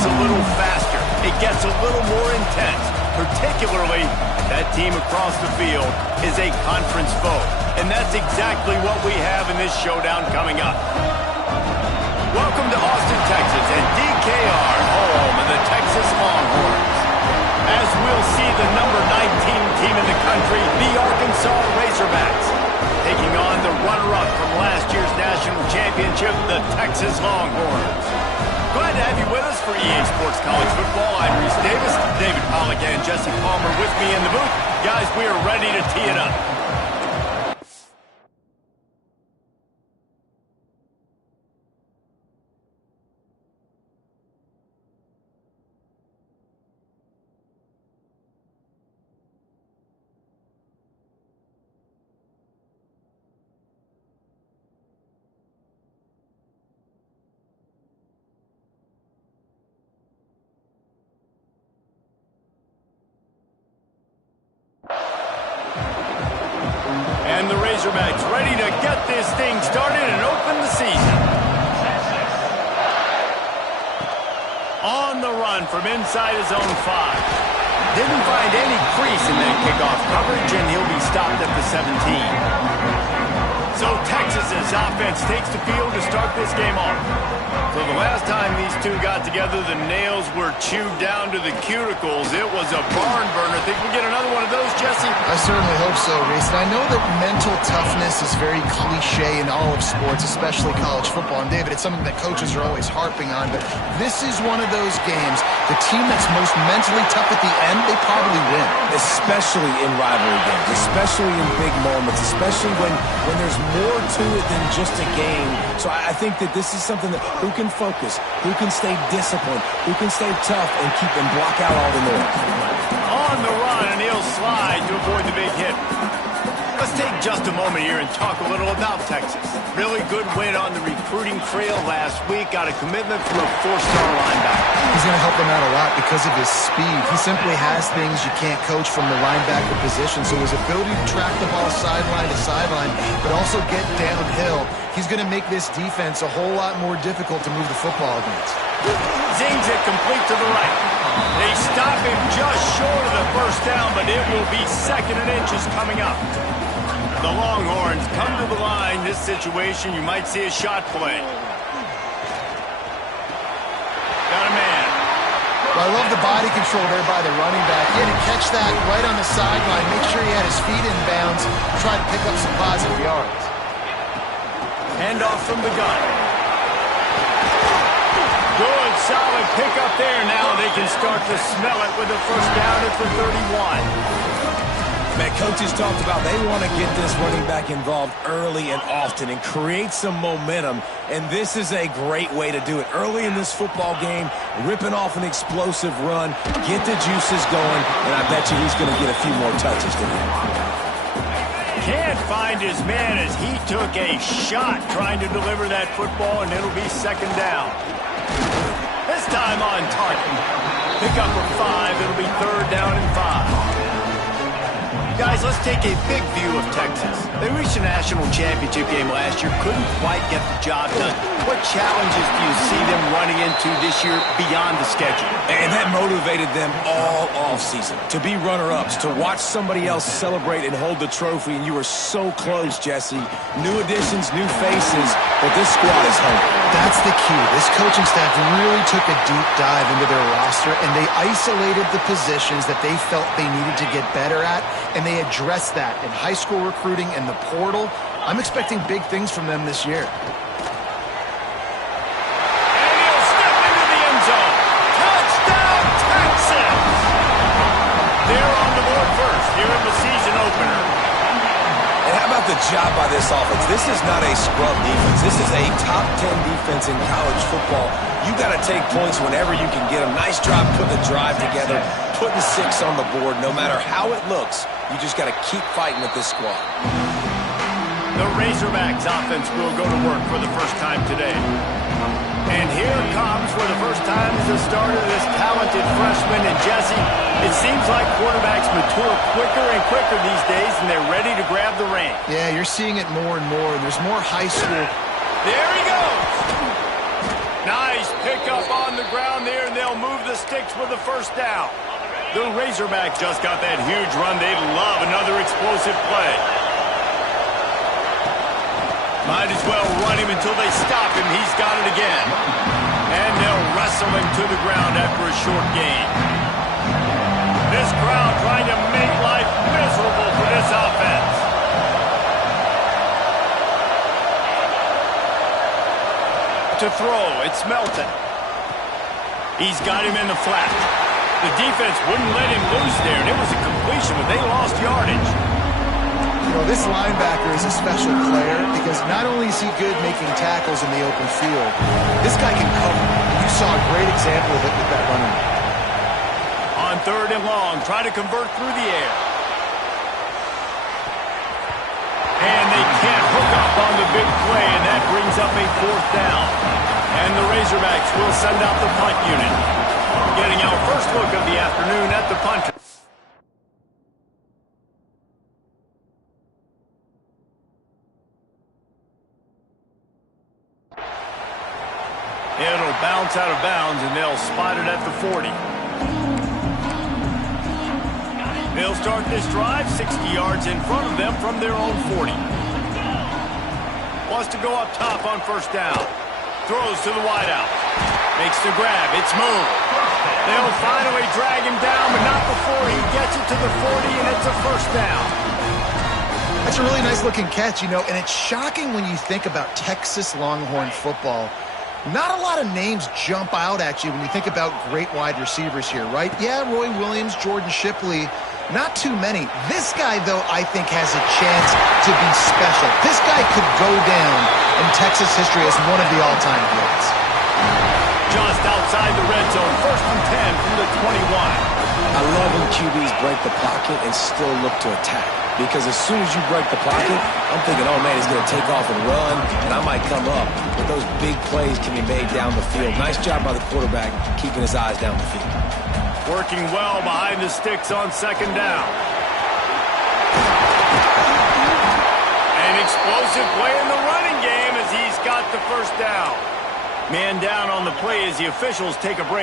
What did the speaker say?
gets a little faster. It gets a little more intense, particularly that team across the field is a conference foe. And that's exactly what we have in this showdown coming up. Welcome to Austin, Texas, and DKR, home of the Texas Longhorns. As we'll see the number 19 team in the country, the Arkansas Razorbacks, taking on the runner-up from last year's national championship, the Texas Longhorns. Glad to have you with us for EA Sports College Football. I'm Reese Davis, David Pollack, and Jesse Palmer with me in the booth. Guys, we are ready to tee it up. And the Razorbacks ready to get this thing started and open the season. On the run from inside his own 5. Didn't find any crease in that kickoff coverage, and he'll be stopped at the 17. So Texas's offense takes the field to start this game off. So the last time these two got together, the nails were chewed down to the cuticles. It was a barn burner. Think we get another one of those, Jesse? I certainly hope so, Reese. And I know that mental toughness is very cliche in all of sports, especially college football. And David, it's something that coaches are always harping on. But this is one of those games. The team that's most mentally tough at the end, they probably win. Especially in rivalry games, especially in big moments, especially when there's more to it than just a game. So I think that this is something that who can focus, who can stay disciplined, who can stay tough and keep and block out all the noise. On the run, and he'll slide to avoid the big hit. Let's take just a moment here and talk a little about Texas. Really good win on the recruiting trail last week. Got a commitment from a 4-star linebacker. He's going to help them out a lot because of his speed. He simply has things you can't coach from the linebacker position. So his ability to track the ball sideline to sideline, but also get downhill, he's going to make this defense a whole lot more difficult to move the football against. Zings it complete to the right. They stop him just short of the first down, but it will be 2nd and inches coming up. The Longhorns come to the line. This situation, you might see a shot play. Got a man. Well, I love the body control there by the running back. He had to catch that right on the sideline, make sure he had his feet in bounds, try to pick up some positive yards. Handoff from the gun. Good, solid pickup there. Now they can start to smell it with a first down at the 31. Man, coaches talked about they want to get this running back involved early and often and create some momentum, and this is a great way to do it. Early in this football game, ripping off an explosive run, get the juices going, and I bet you he's going to get a few more touches today. Can't find his man as he took a shot trying to deliver that football, and it'll be 2nd down. This time on target. Pick up for 5. It'll be 3rd down and 5. Guys, let's take a big view of Texas. They reached a national championship game last year, couldn't quite get the job done. What challenges do you see them running into this year beyond the schedule? And that motivated them all offseason. To be runner-ups, to watch somebody else celebrate and hold the trophy, and you were so close, Jesse. New additions, new faces, but this squad is hungry. That's the key. This coaching staff really took a deep dive into their roster, and they isolated the positions that they felt they needed to get better at, and they addressed that in high school recruiting and the portal. I'm expecting big things from them this year. And he'll step into the end zone. Touchdown, Texas! They're on the board first here in the season opener. And how about the job by this offense? This is not a scrub defense. This is a top 10 defense in college football. You got to take points whenever you can get them. Nice job putting the drive together, putting 6 on the board. No matter how it looks, you just got to keep fighting with this squad. The Razorbacks offense will go to work for the first time today. And here comes, for the first time, the start of this talented freshman. And Jesse, it seems like quarterbacks mature quicker and quicker these days, and they're ready to grab the reins. Yeah, you're seeing it more and more. There's more high school. There he goes. Nice pickup on on the ground there, and they'll move the sticks for the first down. The Razorbacks just got that huge run. They'd love another explosive play. Might as well run him until they stop him. He's got it again. And they'll wrestle him to the ground after a short gain. This crowd trying to make life miserable for this offense. To throw, it's Melton. He's got him in the flat. The defense wouldn't let him loose there, and it was a completion, but they lost yardage. You know, this linebacker is a special player because not only is he good making tackles in the open field, this guy can cover. You saw a great example of it with that running back. On 3rd and long, try to convert through the air. And they can't hook up on the big play, and that brings up a 4th down. And the Razorbacks will send out the punt unit. Getting our first look of the afternoon at the punter. It'll bounce out of bounds, and they'll spot it at the 40. They'll start this drive 60 yards in front of them from their own 40. Wants to go up top on 1st down. Throws to the wideout. Makes the grab. It's moved. They'll finally drag him down, but not before he gets it to the 40, and it's a 1st down. That's a really nice-looking catch, you know, and it's shocking when you think about Texas Longhorn football. Not a lot of names jump out at you when you think about great wide receivers here, right? Yeah, Roy Williams, Jordan Shipley, not too many. This guy, though, I think has a chance to be special. This guy could go down in Texas history as one of the all-time greats. Just outside the red zone, 1st and 10 from the 21. I love when QBs break the pocket and still look to attack. Because as soon as you break the pocket, I'm thinking, oh, man, he's going to take off and run, and I might come up. But those big plays can be made down the field. Nice job by the quarterback keeping his eyes down the field. Working well behind the sticks on 2nd down. An explosive play in the running game as he's got the 1st down. Man down on the play as the officials take a break.